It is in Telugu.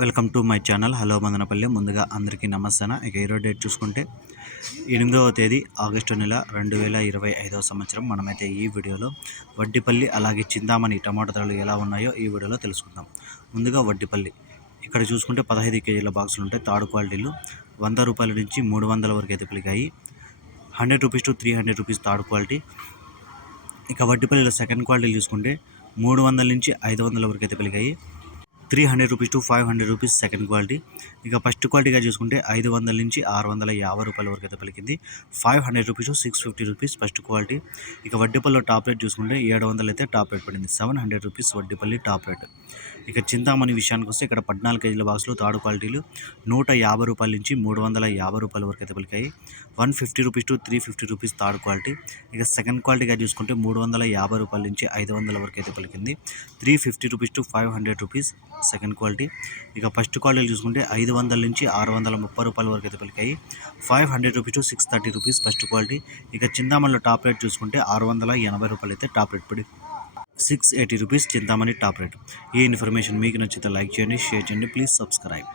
Welcome to my channel. Hello Madanapalle. ముందుగా అందరికీ నమస్తాన. ఇక ఈరోజు డేట్ చూసుకుంటే ఎనిమిదవ తేదీ ఆగస్టు నెల రెండు వేల ఇరవై ఐదవ సంవత్సరం. మనమైతే ఈ వీడియోలో వడ్డిపల్లి అలాగే చింతామణి టమాటా ధరలు ఎలా ఉన్నాయో ఈ వీడియోలో తెలుసుకుందాం. ముందుగా వడ్డిపల్లి. ఇక్కడ చూసుకుంటే పదహైదు కేజీల బాక్సులు ఉంటాయి. తాడు క్వాలిటీలు వంద రూపాయల నుంచి మూడు వందల వరకు అయితే పెరిగాయి. Hundred rupees to three hundred rupees third quality. ఇక వడ్డిపల్లిలో సెకండ్ క్వాలిటీ చూసుకుంటే మూడు వందల నుంచి ఐదు వందల వరకు అయితే పెరిగాయి. Three hundred rupees to five hundred rupees second quality ఇక ఫస్ట్ క్వాలిటీగా చూసుకుంటే ఐదు వందల నుంచి ఆరు వందల యాభై రూపాయల వరకు అయితే పలికింది. Five hundred rupees to six fifty rupees first quality ఇక వడ్డీపల్లిలో టాప్ రేట్ చూసుకుంటే ఏడు వందలు అయితే టాప్ రేట్ పడింది. Seven hundred rupees Vaddipalli top rate ఇక చింతామణి విషయానికి వస్తే ఇక్కడ పద్నాలుగు కేజీల బాక్స్లో తాడు క్వాలిటీలు నూట యాభై రూపాయల నుంచి మూడు వందల యాభై రూపాయల వరకు అయితే పలికాయి one fifty rupees to three fifty rupees third quality. ఇక సెకండ్ క్వాలిటీగా చూసుకుంటే మూడు వందల యాభై రూపాయల నుంచి ఐదు వందల వరకు అయితే పలికింది three fifty rupees to five hundred rupees second quality. ఇక ఫస్ట్ క్వాలిటీ చూసుకుంటే ఐదు వందల నుంచి ఆరు వందల ముప్పై రూపాయల వరకు అయితే పలికాయి five hundred rupees to six thirty rupees first quality. ఇక చింతామణిలో టాప్ రేట్ చూసుకుంటే ఆరు వందల ఎనభై రూపాయలు అయితే టాప్ రేట్ పడి six eighty rupees Chintamani top rate. ఈ ఇన్ఫర్మేషన్ మీకు నచ్చితే లైక్ చేయండి షేర్ చేయండి ప్లీజ్ సబ్స్క్రైబ్.